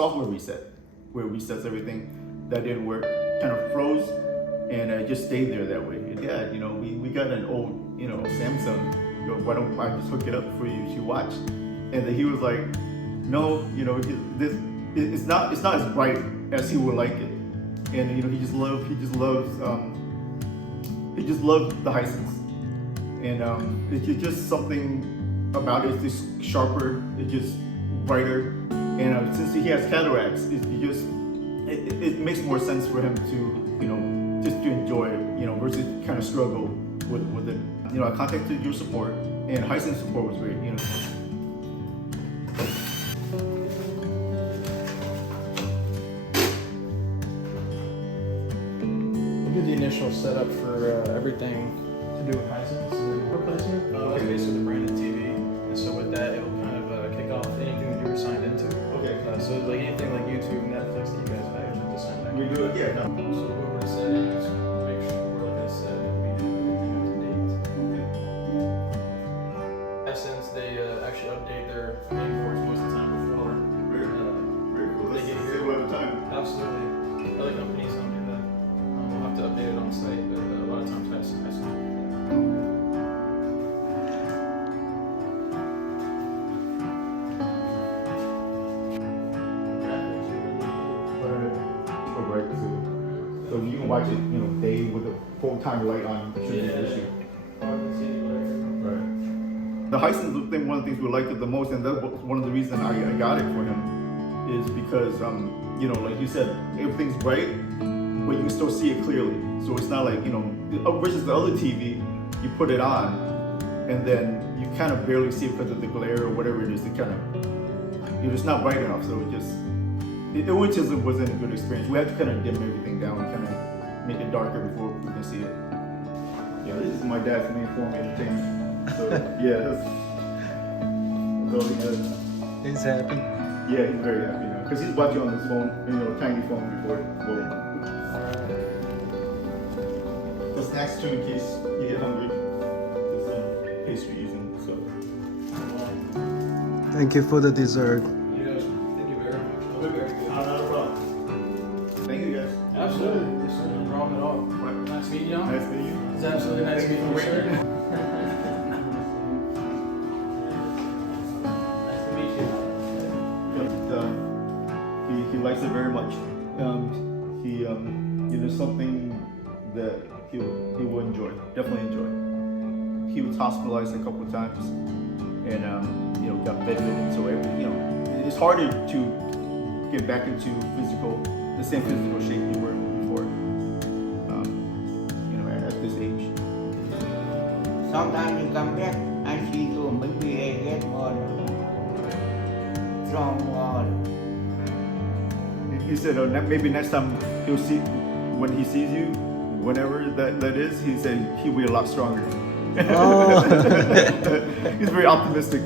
software reset, where it resets everything. That didn't work, kind of froze, and it just stayed there that way. And yeah, you know, we got an old, you know, Samsung. You know, why don't I just hook it up for you to watch? And then he was like, no, you know, it's not as bright as he would like it. And you know, he just loves the Hisense. And it's just something about it. It's just sharper. It's just brighter. And since he has cataracts, it makes more sense for him to, you know, just to enjoy it, you know, versus kind of struggle with it. You know, I contacted your support, and Hisense support was great. You know. We'll do the initial setup for everything to do with Hisense and then replacement. That's basically the branded TV, and so with that, it will kind of kick off anything that you were signed into. Okay. So like anything like YouTube, Netflix that you guys have to sign back. We do it, yeah. No. So what we're setting is make sure, like I said, that we have everything up to date. Hisense, they actually update their main boards most of the time before. Very cool. They get Save a lot of time. Absolutely. Other companies don't do that. We'll have to update it on site, but a lot of times Hisense. Right, so you can watch it, you know, day with a full-time light on. Shouldn't be an issue. Right. The Hisense thing, one of the things we liked it the most, and that's one of the reasons I got it for him, is because you know, like you said, everything's bright, but you can still see it clearly. So it's not like, you know, versus the other TV, you put it on, and then you kind of barely see it because of the glare or whatever it is. It kind of, you're just not bright enough, so it just. It wasn't a good experience. We had to kind of dim everything down and kind of make it darker before we can see it. Yeah, this is my dad's main form of entertainment. So yeah, that's all he does. He's happy. Yeah, he's very happy now because he's watching on his phone, you know, tiny phone before. The snacks too, in case you get hungry. There's some pastries and stuff. Thank you for the dessert. Thank you guys. Absolutely. There's no problem at all. Nice meeting you. Nice meeting you. It's absolutely nice meeting you, sir. Nice to meet you. He likes it very much. You know, something that he will enjoy, definitely enjoy. He was hospitalized a couple of times, and you know, got bedridden. So you know, it's harder to get back into the same physical shape you were before. You know, at this age. Sometimes you come back and see you, maybe I get more strong or. He said, maybe next time he'll see, when he sees you, whenever that is, he said he'll be a lot stronger. Oh. He's very optimistic.